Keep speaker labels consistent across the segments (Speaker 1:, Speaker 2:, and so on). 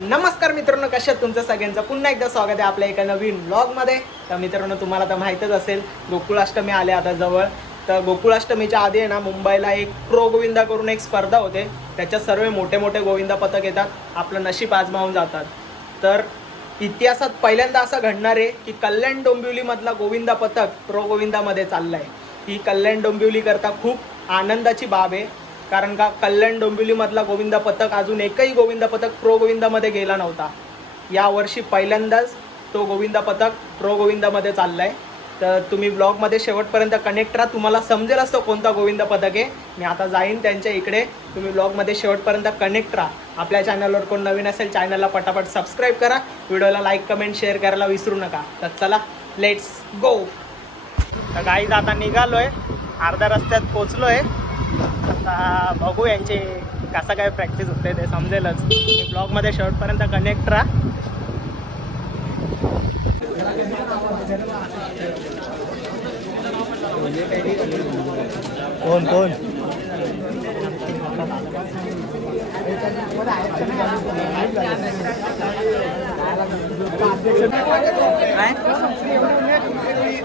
Speaker 1: नमस्कार मित्रांनो कशात तुमचं सगळ्यांचं? पुन्हा एकदा स्वागत आहे आपल्या एका नवीन ब्लॉगमध्ये तर मित्रांनो तुम्हाला तर माहीतच असेल गोकुळाष्टमी आले आता जवळ. तर गोकुळाष्टमीच्या आधी आहे ना मुंबईला एक प्रो गोविंदा करून एक स्पर्धा होते. त्याच्यात सर्व मोठे मोठे गोविंदा पथक येतात. आपलं नशीब आजमावून जातात. तर इतिहासात पहिल्यांदा असं घडणार आहे की कल्याण डोंबिवलीमधला गोविंदा पथक प्रो गोविंदामध्ये चाललाय. ही कल्याण डोंबिवली करता खूप आनंदाची बाब आहे. कारण का कल्याण डोंबिवलीमधला गोविंदा पथक अजून एकही गोविंदा पथक प्रो गोविंदामध्ये गेला नव्हता. यावर्षी पहिल्यांदाच तो गोविंदा पथक प्रो गोविंदामध्ये चालला आहे तर तुम्ही ब्लॉगमध्ये शेवटपर्यंत कनेक्ट राहा. तुम्हाला समजेल असतो कोणता गोविंदा पथक आहे. मी आता जाईन त्यांच्या इकडे. तुम्ही ब्लॉगमध्ये शेवटपर्यंत कनेक्ट राहा. आपल्या चॅनलवर कोण नवीन असेल चॅनलला पटापट सबस्क्राईब करा. व्हिडिओला लाईक कमेंट शेअर करायला विसरू नका. तर चला लेट्स गो तर गाईज आता निघालोय. अर्ध्या रस्त्यात पोचलोय. आता बघू यांचे कसं काय प्रॅक्टिस होते ते समजेलच. ब्लॉगमध्ये शेवटपर्यंत कनेक्ट राहा. कोण कोण?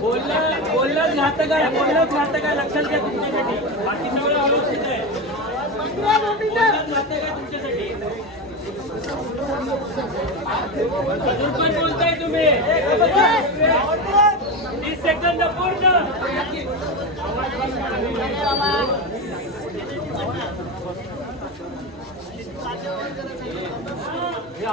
Speaker 2: बोलणं बोलणंच घातक आहे बोलणं घातक आहे लक्षात घ्या तुमच्यासाठी. बाकी सगळं व्यवस्थित आहे बोलणंच घातक आहे तुमच्यासाठी. अजून पण बोलताय तुम्ही.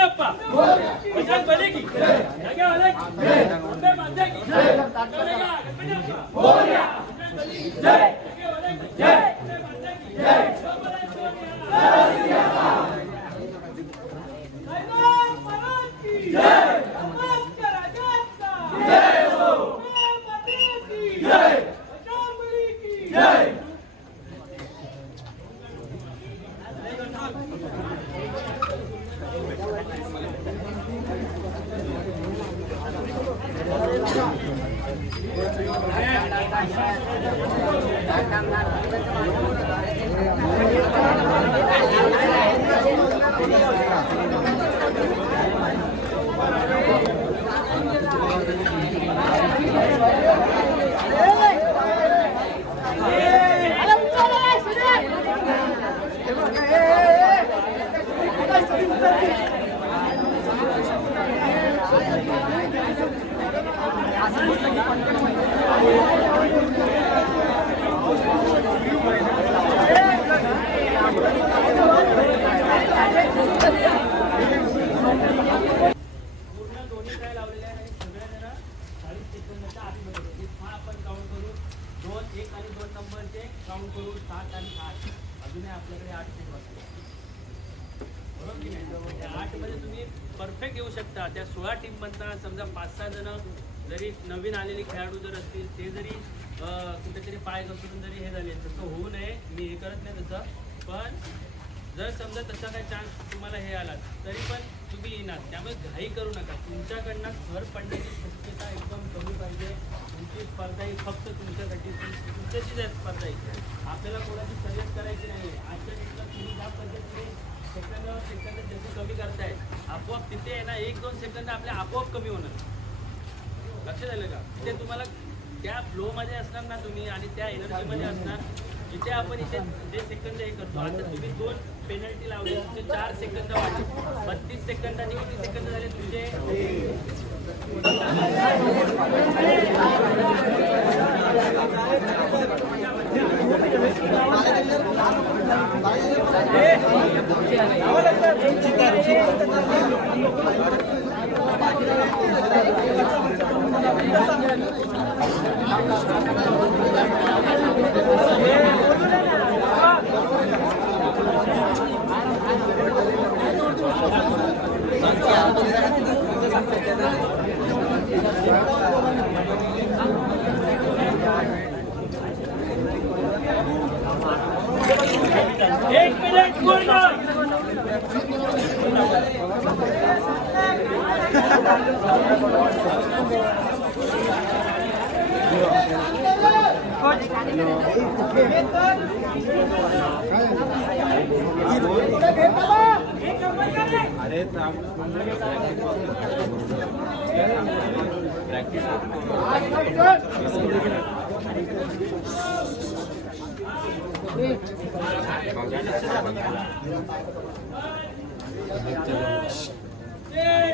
Speaker 2: అప్ప విశాఖ బలేకి నగా అలక్ ఉండే మందకి నగా గణపతి అప్ప మోరియా జై జై జై Thank you. दोन एक आणि दोन नंबरचे काउंट करू सात आणि आठ. अजूनही आपल्याकडे आठ सेट बसले. बरोबर की नाही त्या आठमध्ये तुम्ही परफेक्ट येऊ शकता. त्या सोळा टीम मधनं समजा पाच सहा जण जरी नवीन आलेले खेळाडू जर असतील ते जरी कुठेतरी पाय घसरून जरी हे झाले तसं होऊ नये. मी हे करत नाही तसं. पण जर समजा तसा काही चान्स तुम्हाला हे आला तरी पण तुम्ही येणार. त्यामुळे घाई करू नका. तुमच्याकडनं घर पडण्याची शक्यता एकदम कमी पाहिजे. तुमची स्पर्धा ही फक्त तुमच्यासाठी तुमच्याशीच तुमच्याचीच आहे स्पर्धा ही आपल्याला कोणाची सर्विस करायची नाही आजच्या दिवसात तुम्ही ज्या पद्धतीने सेकंद सेकंद जसे कमी करताय आपोआप तिथे आहे ना एक दोन सेकंद आपले आपोआप कमी होणार. लक्षात आलं का? ते तुम्हाला त्या फ्लोमध्ये असणार ना तुम्ही आणि त्या एनर्जीमध्ये असणार. जिथे आपण इथे जे सेकंद हे करतो आता तुम्ही दोन पेनल्टी लावली तुमचे चार सेकंद वाढले. बत्तीस सेकंदाचे किती सेकंद झाले तुझे? Thank you. तीन